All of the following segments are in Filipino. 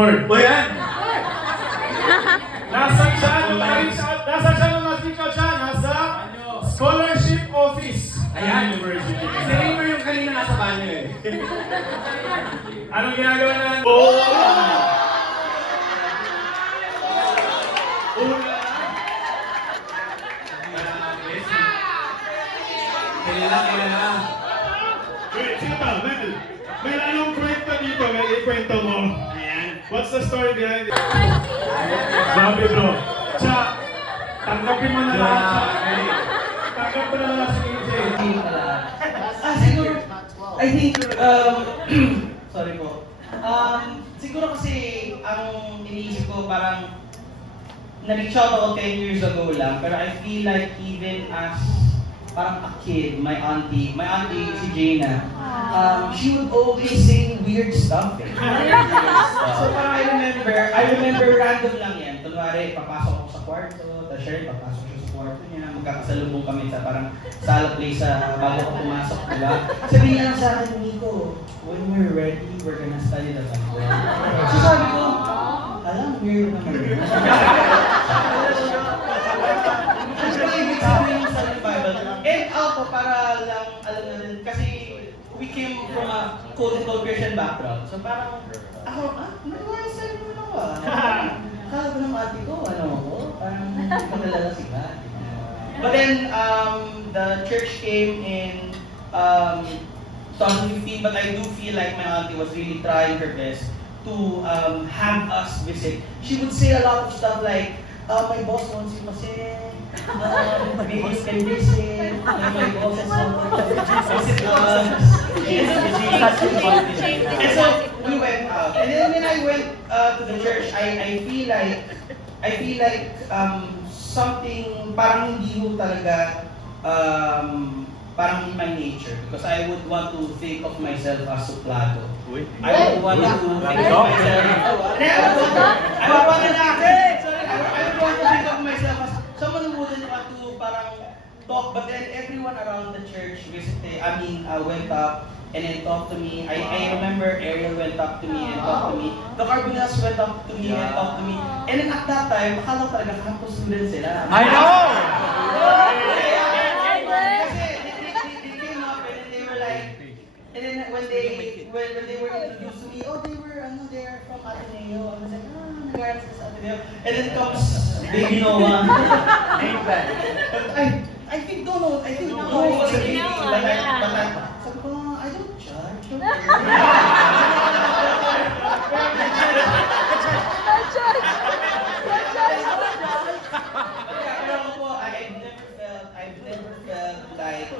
O yan! Nasaan siya? Nasaan siya nung na-screenshot siya? Nasa scholarship office. Ayan, university. Si Raymond yung kanina nasa banyo eh. Anong ginagawa na? Oh! Kailan. Wait, sige pa, Mel. May anong kwento dito? May ikwento mo. What's the story behind it? Grabe bro. Siya, tanggapin mo na lahat. Tanggap mo na lahat si AJ. Siguro, I think, sorry po. Siguro kasi, ang iniisip ko parang, na-reach out ako 10 years ago lang, pero I feel like even as parang a kid, my auntie si Jaina, she would always say weird stuff eh. So parang I remember random lang yan. Kunwari, papasok ako sa kwarto, tapos siya rin papasok siya sa kwarto niya, magkakasalubong kami sa parang sala place bago ako pumasok, diba? Sabihin niya lang sa akin, Nico, when we're ready, we're gonna study the Bible. So sabi ko, alam, weird naman yun. And ako, para lang alam na rin, kasi we came from a quote-unquote Christian background. So parang, ako, nagawa sa sarili mo ako Kala ko ng ate ko, parang hindi ko nalala si God. But then, the church came in 2015, but I do feel like my auntie was really trying her best to have us visit. She would say a lot of stuff like, my boss wants you kasi, maybe you can visit, my boss has wanted to visit us. And so, we went out. And then when I went to the church, I feel like something parang hindi mo talaga parang in my nature, because I would want to think of myself as suplado. I would want to think of myself as someone who wouldn't want to parang talk, but then everyone around the church went up and then talked to me. I remember Ariel went up to me and talked to me. The Carbonas went up to me and talked to me. And then at that time, akala ko talaga campus students sila. I know! And then when they were introduced to me, they were from Ateneo. I was like, nag-aaral sa Ateneo. And then comes Baby Noah. I think Noah was a baby. But sabi ko, I don't judge. I've never felt like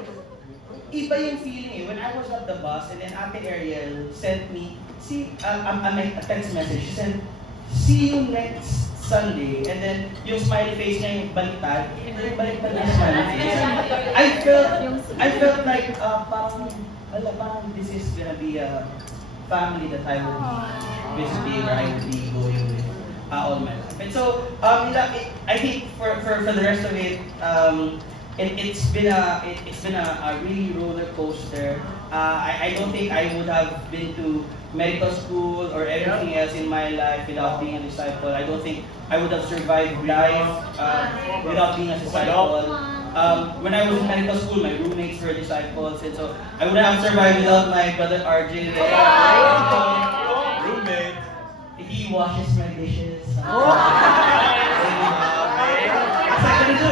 iba yung feeling eh. When I was at the bus and then Ate Ariel sent me, a text message. She said, see you next Sunday. And then yung smiley face niya yung baliktad. Yung baliktad na smiley face. I felt like parang this is gonna be a family that I will be visiting or I will be going with all my life. And so, I think for the rest of it, it's been a really roller coaster. I don't think I would have been to medical school or everything else in my life without being a disciple. I don't think I would have survived life without being a disciple. When I was in medical school, my roommates were disciples, and so I wouldn't have survived without my brother RJ. Roommate. He washes my dishes. I'm gonna do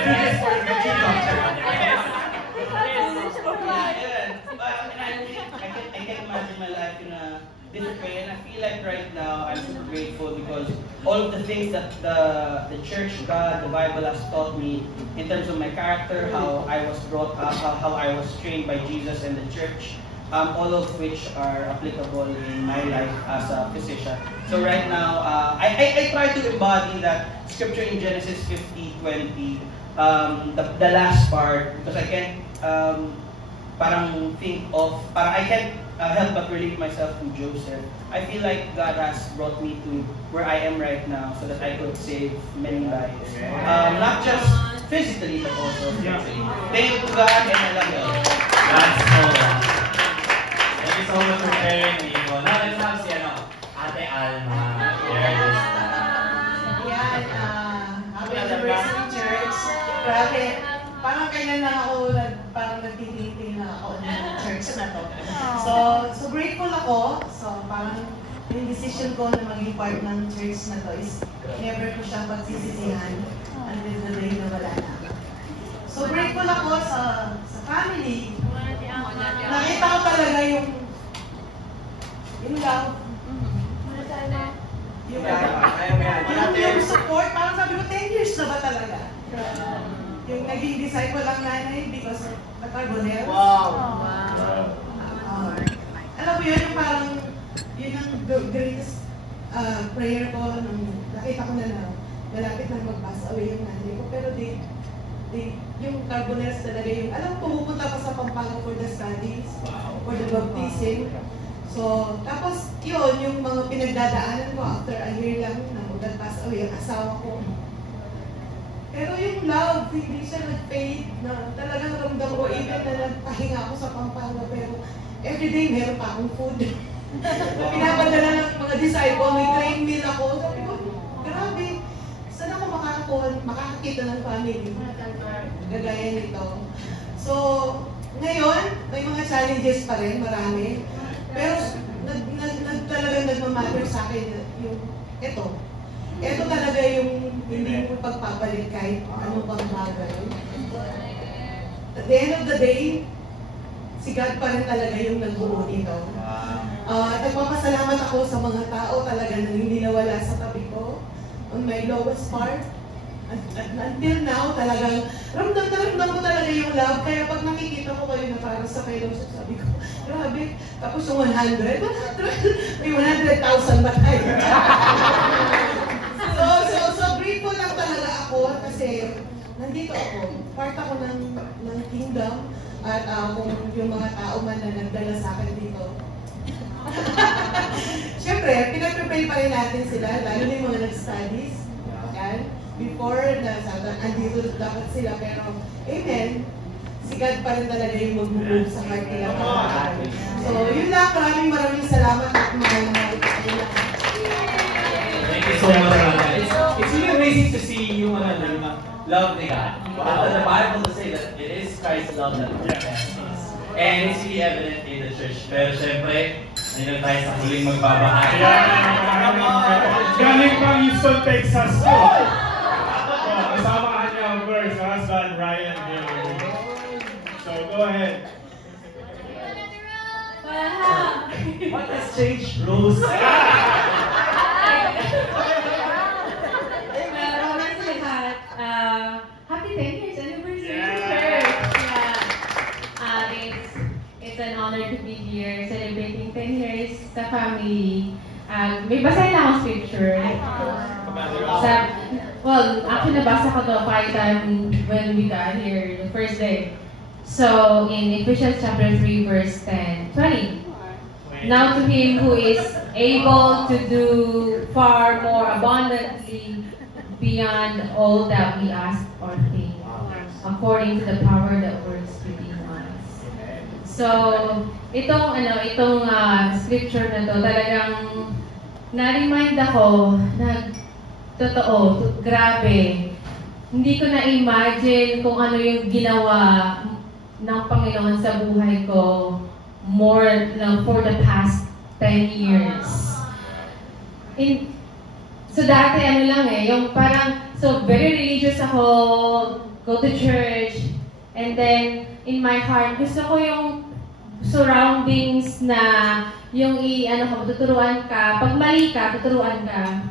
this for the YouTube content. I can imagine my life in a different way, and I feel like right now I'm super grateful because all of the things that the church, God, the Bible has taught me in terms of my character, how I was brought up, how I was trained by Jesus and the church, all of which are applicable in my life as a physician. So right now, I try to embody that scripture in Genesis 50:20, the last part, because I can't I can't help but relate myself to Joseph. I feel like God has brought me to where I am right now so that I could save many lives. Not just physically, but also spiritually. Thank you to God and I love you. That's all. Thank you so much for sharing, Nico. Now let's have si Ate church na to. So grateful ako. So parang yung decision ko na maging part ng church na to is never ko siyang pagsisisihan until the day na wala na ako. So grateful ako sa family. Nakita ko talaga yung love. Yung support, parang sabi ko, 10 years na ba talaga? Yung naging disciple ang nanay because of the Carbonell. Wow! Alam mo yun, yung parang, yun ang greatest prayer ko nung nakita ko na malapit na mag-pass away yung nanay ko. Pero yung Carbonell talaga yung, alam mo, pumupunta pa sa Pampanga for the studies, for the baptism. So, tapos yun, yung mga pinagdadaanan ko after a year lang na mag-pass away ang asawa ko. Pero yung love, hindi siya nag-fade na talagang ramdam ko even na nagpahinga ako sa Pampanga. Pero everyday meron pa akong food. Na pinapadala ng mga disciple, may train meal ako. Sabi ko, grabe, saan ako makakakita ng family? Gagaya nito. So, ngayon, may mga challenges pa rin, marami. Pero talagang nagmamatter sa akin yung ito. Ito talaga yung hindi mo pagpapalit kahit anong pang bagay. At the end of the day, si God pa rin talaga yung nagbuo nito. Nagpapasalamat ako sa mga tao talaga na hindi nawala sa tabi ko on my lowest part. At until now, talagang ramdam ko talaga yung love. Kaya pag nakikita ko kayo na parang sa fellowship, sabi ko, grabe, tapos yung 100, may 100,000 ba tayo? So grateful lang talaga ako kasi nandito ako. Part ako ng kingdom at kung yung mga tao man na nagdala sa akin dito. Siyempre, pinag-prepare pa rin natin sila, lalo na yung mga nag-studies. Yan. Before, andito dapat sila, pero amen, si God pa rin talaga yung mag-move sa heart nila. So, yun lang. Maraming salamat at mahal na Thank you so much, Rana. It's really amazing to see yung love ni God. The Bible to say that it is Christ's love that protects us. And it's really evident in the church. Pero syempre, nandito tayo sa huling magbabahagi. Galing pang Houston, Texas. Kasama ka niya, of course, husband, Ryan. So, go ahead. What has changed, Rose? Happy 10 years anniversary church. It's an honor to be here celebrating 10 years sa family. May basahin na akong scripture. Actually nabasa ko to 5 times when we got here the first day. So, in Ephesians chapter 3 verse 20. Now to him who is able to do far more abundantly beyond all that we ask or think, according to the power that works within us. So, itong scripture na to, talagang na-remind ako na totoo, grabe. Hindi ko na-imagine kung ano yung ginawa ng Panginoon sa buhay ko for the past 10 years. So dati yung parang, so very religious ako, go to church, and then in my heart, gusto ko yung surroundings na yung tuturuan ka, pag mali ka, tuturuan ka.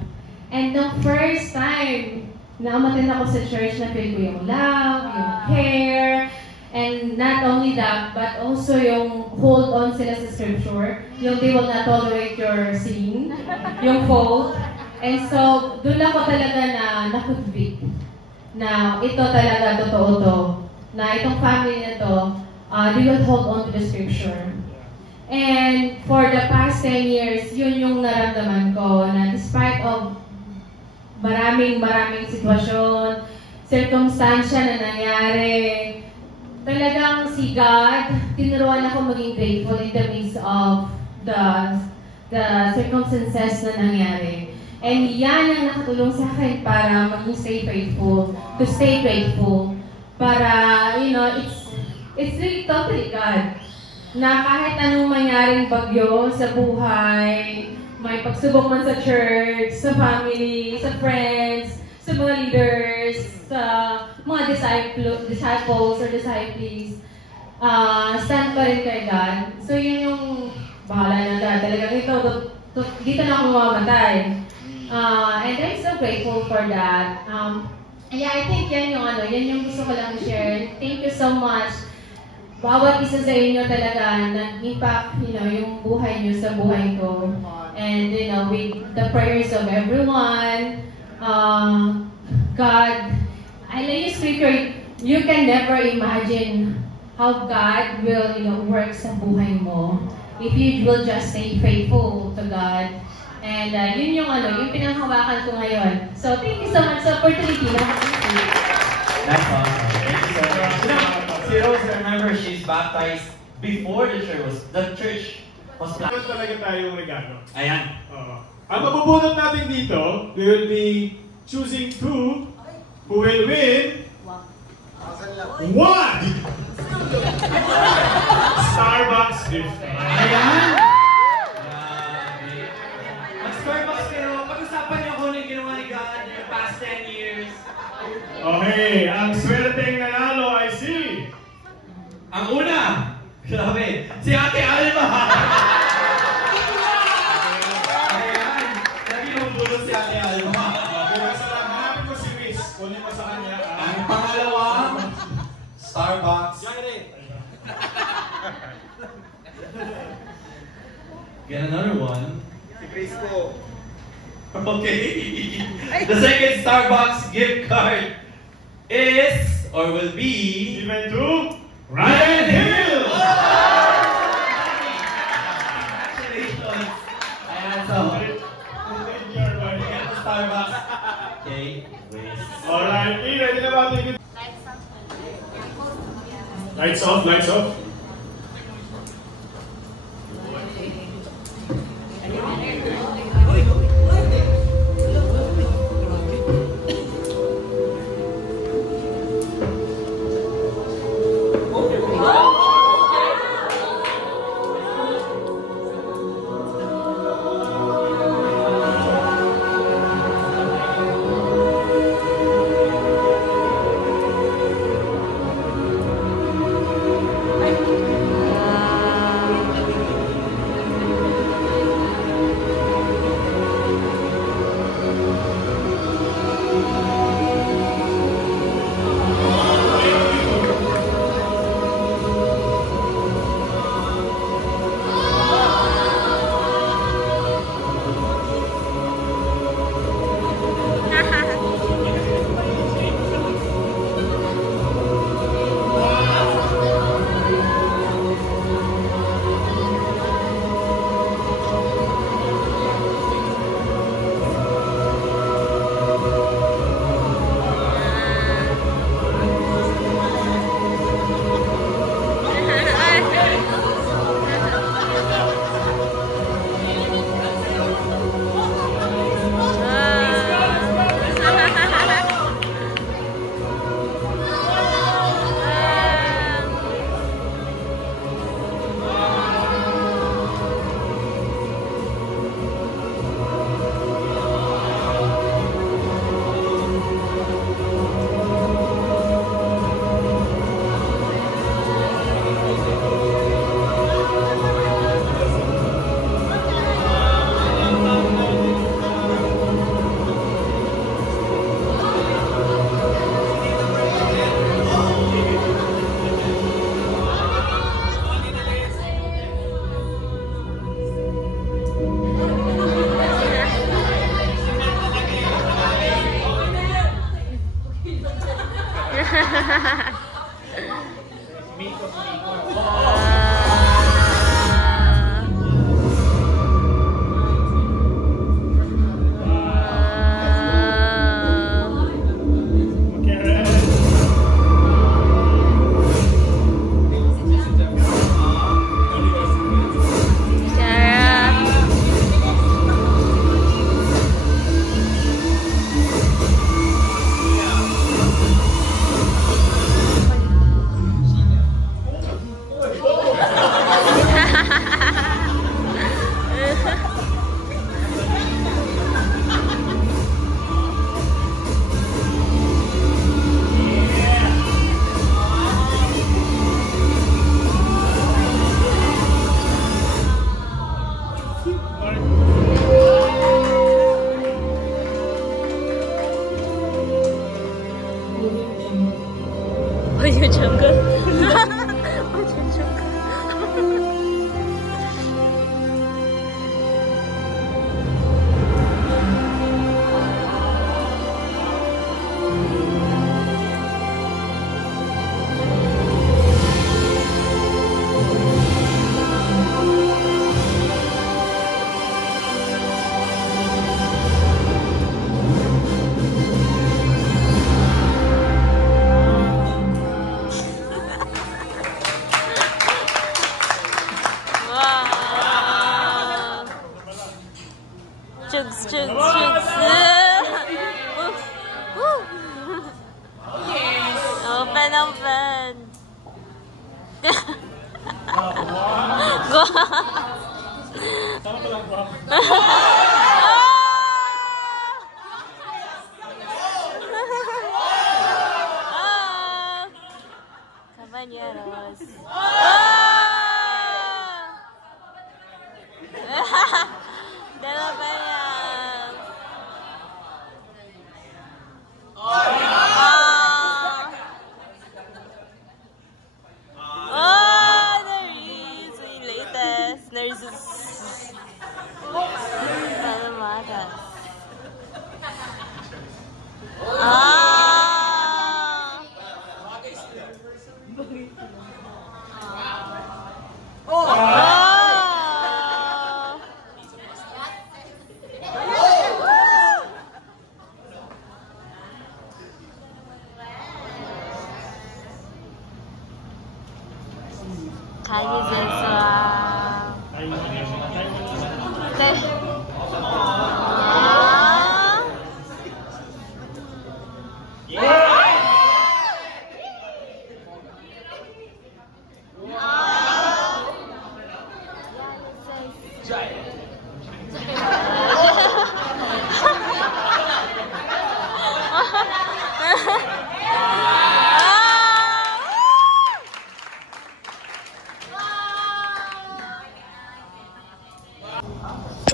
And the first time na umattend ako sa church, na-feel ko yung love, yung care, and not only that, but also yung hold on sila sa scripture, yung they will not tolerate your sin, yung fault. And so, doon ako talaga na nakudbik na ito talaga totoo to, na itong family na to, they will hold on to the scripture. And for the past 10 years, yun yung naramdaman ko, na despite of maraming sitwasyon, circumstansya na nangyari, talagang si God, tinuruan ako maging grateful in the midst of the circumstances na nangyari. And yan ang nakatulong sa akin para maging stay faithful, para, it's really totally God. na kahit anong mangyaring bagyo sa buhay, may pagsubok man sa church, sa family, sa friends, sa mga leaders, sa mga disciples or disciples, stand pa rin kay God. So yun yung bahala na God. Talagang dito na ako mamamatay. And I'm so grateful for that. Yeah, I think yan yung gusto ko lang share. Thank you so much. Bawat isa sa inyo talaga nag-impact, yung buhay nyo sa buhay ko. And, with the prayers of everyone, God, I love you scripture, you can never imagine how God will, work sa buhay mo. If you will just stay faithful to God. And yun yung pinanghawakan ko ngayon. So, thank you so much sa opportunity na makikita. That's awesome. Thank you so much. Si Rose, remember, she's baptized before the church was Meron talaga tayong regalo. Ayan. Ang mabubunot natin dito, we will be choosing two who will win one Starbucks gift. Ayan! Starbucks, pero pag-usapan niyo kung ano yung ginawa ni God in the past 10 years. Okay, ang swerteng nanalo ay si... Ang una! Grabe! Si Ate Alma! Ayan! Lagi yung bulot si Ate Alma. Hanapin mo si Miss. Kunin mo sa kanya. Ang pangalawa, Starbucks. Get another one. Si Crisco. Okay. The second Starbucks gift card is or will be Given to Ryan Hill! Congratulations! Ayan, so you get the Starbucks. Okay, wait. Alright, ready na ba? Lights off, lights off. Chugs, chugs, chugs. Open, open. Go. Caballeros. De la Peñas. Nurses. Salamadas.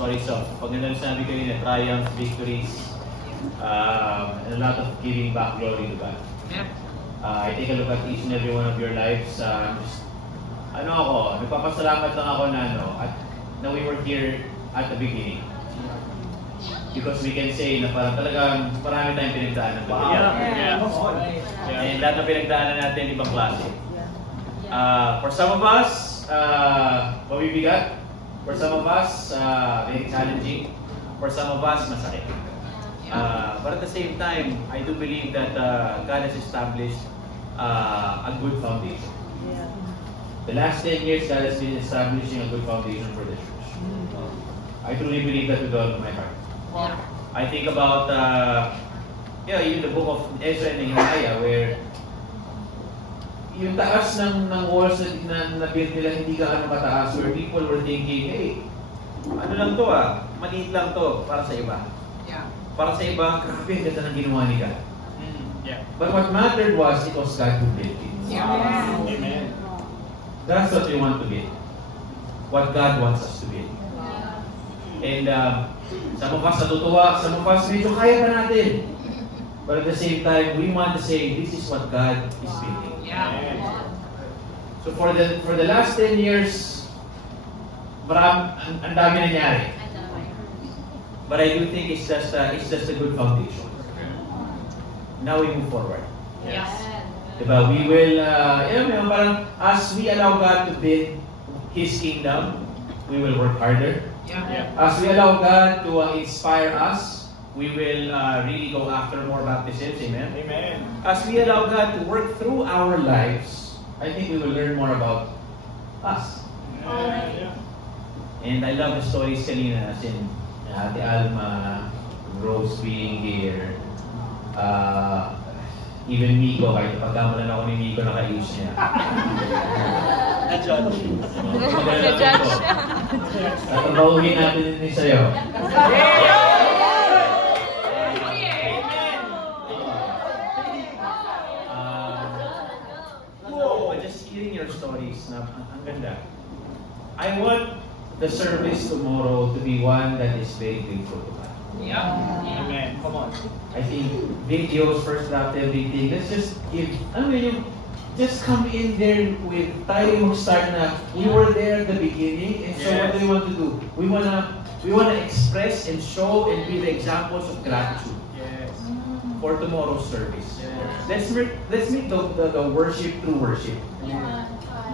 Sorry, so pag sinabi ko yun, triumphs, victories, and a lot of giving back glory to God. I take a look at each and every one of your lives. Nagpapasalamat lang ako na we were here at the beginning. Because we can say na parang talagang marami tayong pinagdaanan. And lahat na pinagdaanan natin ibang klase. For some of us, mabibigat. For some of us, very challenging. For some of us, masakit. But at the same time, I do believe that God has established a good foundation. The last 10 years, God has been establishing a good foundation for the church. I truly believe that with all of my heart. I think about even the book of Ezra and Nehemiah, where yung taas ng walls na build nila hindi gaano kataas, where people were thinking, hey, ano lang to maliit lang to para sa iba. Para sa iba, grabe ang ganda ng ginawa ni God. But what mattered was, it was God who built it. Amen. That's what we want to build. What God wants us to build. And some of us natutuwa, some of us medyo kaya pa natin. But at the same time, we want to say, this is what God is building. So for the last 10 years, ang dami nangyari. But I do think it's just a good foundation. Now we move forward. Diba? We will, parang as we allow God to build His kingdom, we will work harder. As we allow God to inspire us, we will really go after more baptisms. Amen? Amen. As we allow God to work through our lives, I think we will learn more about us. And I love the stories kanina, as in Ate Alma, Rose being here, even Miko, kahit pagkamalan ako ni Miko, naka-age niya. Na-judge. Na-judge. Tatrabahuhin natin din sa'yo. Just hearing your stories, ang ganda. I want the service tomorrow to be one that is very grateful to God. Amen. Come on. I think videos, first draft, everything. Let's just give. Just come in there with tayo mag-start na we were there at the beginning, and so what do we want to do? We wanna express and show and give examples of gratitude. For tomorrow's service. Let's make the worship through worship.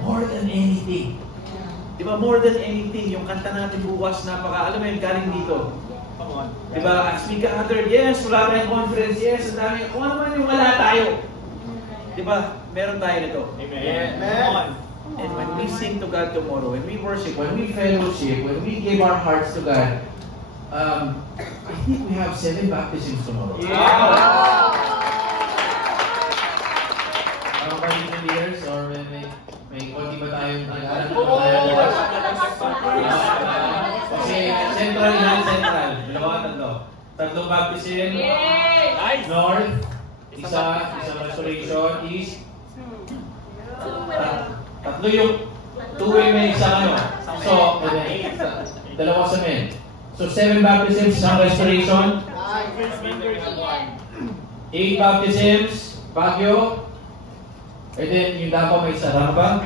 More than anything. Diba, more than anything, yung kanta natin bukas, alam mo yun, galing dito. Diba, as we gather, yes, wala tayong conference, yes, ang dami, kung ano man yung wala tayo. Diba, meron tayo nito. Amen. Amen. And when we sing to God tomorrow, when we worship, when we fellowship, when we give our hearts to God, I think we have 7 baptisms tomorrow. Mga leaders or may konti ba tayong naghanap na tayo bukas? Kasi central yan, central. Dalawa ka tatlo. Tatlong baptism. North. Isang restoration. East. Tatlo yung 2 women, isang ano. So, dalawa sa men. So 7 baptisms, isang restoration. 8 baptisms, Baguio. And then yung Davao may isa, tama ba?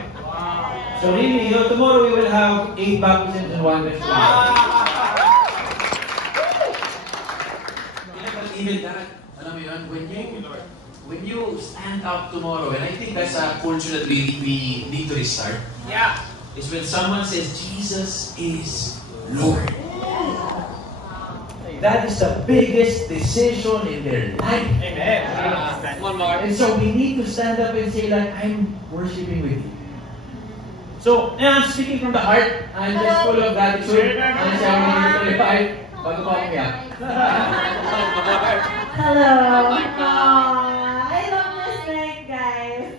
So really, tomorrow we will have 8 baptisms and 1 restoration. But even that, alam mo yun, when you stand up tomorrow, and I think that's a culture that we need to restart. Yeah. Is when someone says Jesus is Lord. That is the biggest decision in their life. Amen. One more. And so we need to stand up and say like, I'm worshiping with you. So, I'm speaking from the heart. I'm just full of gratitude. I'm qualified. Bago pa ako yan. Hello. I love this night, guys.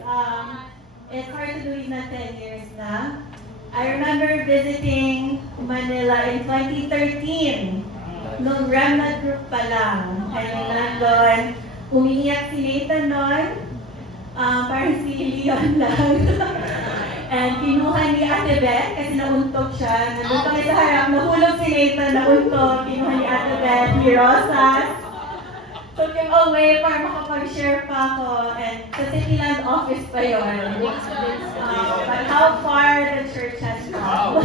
It's hard to believe na 10 years na. I remember visiting Manila in 2013. Nung remnant group pa lang. Kaya nandun, umiiyak si Nathan nun. Parang si Leon lang. And kinuha ni Ate Beth kasi nauntog siya. Nandun kami sa harap, nahulog si Nathan, nauntog. Kinuha ni Ate Beth, ni Rosas. Took him away para makapag-share pa ako. And sa Cityland office pa yun. But how far the church has come.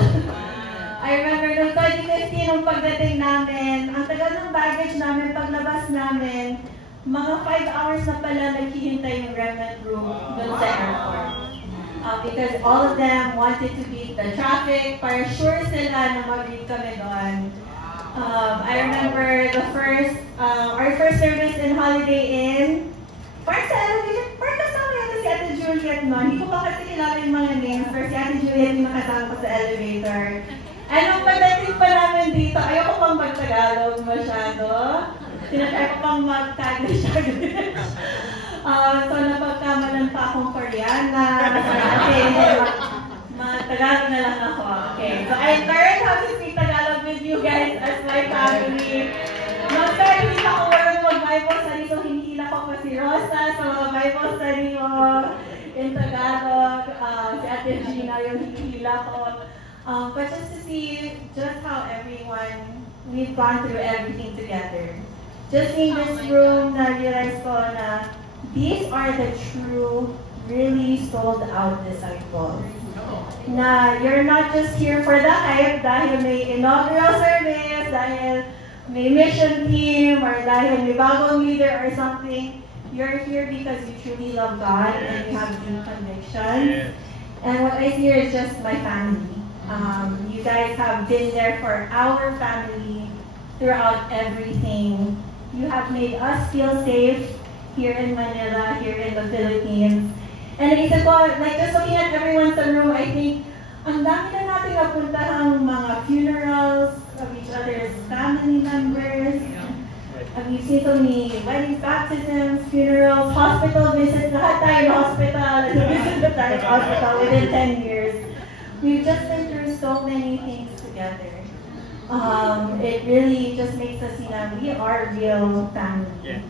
I remember noong 2015, nung pagdating namin, ang tagal ng baggage namin, paglabas namin, mga 5 hours na pala naghihintay yung remnant group doon sa airport. Because all of them wanted to beat the traffic, para sure sila na mag-read kami doon. I remember our first service in Holiday Inn, parang sa elevator, parang kasama yata si Ate Juliet no. Hindi ko pa kasi kilala yung mga names, pero si Ate Juliet yung nakasama ko sa elevator. And nung pagdating pa namin dito, ayoko pang mag-Tagalog masyado. Sinatry ko pang mag-tag na siya. So napagkamalan pa akong Koreana. Okay, mag-Tagalog na lang ako. Okay, so I learned how to speak Tagalog with you guys as my family. Mag-start hindi ako meron mag-Bible study, so hinihila ko pa si Rosa sa mga Bible study mo in Tagalog. Si Ate Gina yung hinihila ko. But just to see just how we've gone through everything together. Just in this room, na-realize ko na these are the true, really sold out disciples. Na you're not just here for the hype dahil may inaugural service, dahil may mission team, or dahil may bagong leader or something. You're here because you truly love God and you have deep convictions. And what I see here is just my family. You guys have been there for our family throughout everything. You have made us feel safe here in Manila, here in the Philippines. And naisip ko, like just looking at everyone sa room, I think, ang dami na natin napuntahang mga funerals of each other's family members. We've seen so many weddings, baptisms, funerals, hospital visits, lahat tayo na hospital, visit the hospital within 10 years. We've just been through so many things together. It really just makes us see that we are real family. Yes.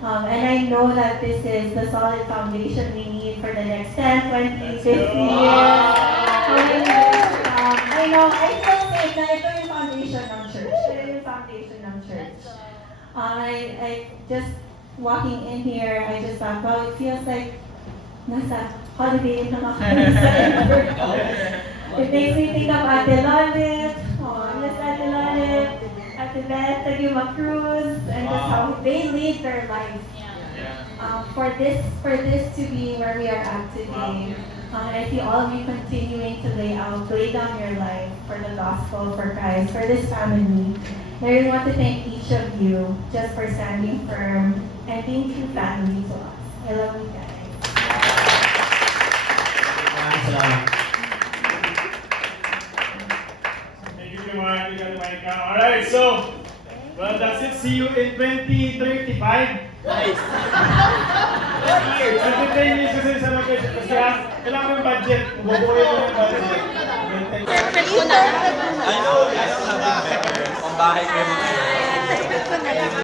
And I know that this is the solid foundation we need for the next 10, 20, 50 years. I know, I still say na ito yung foundation ng church. Ito yung foundation ng church. I just walking in here, I just thought, well, it feels like nasa holiday na ako sa airport. It makes me think of Ate Lolit, Miss Ate Lolit, Ate Beth, Taguma Cruz, and just how they lead their life. For this to be where we are at today. I see all of you continuing to lay down your life for the gospel, for Christ, for this family. I really want to thank each of you just for standing firm and being true family to us. I love you guys. Thank you, Kumar. You got the mic now. All right, so Well, that's it. See you in 2035. Nice. 10 years kasi sa location. Kasi kailangan mo yung budget. Mabubuhay mo yung budget. Perfect ko na. I know, something better. Pambahay ko yung mga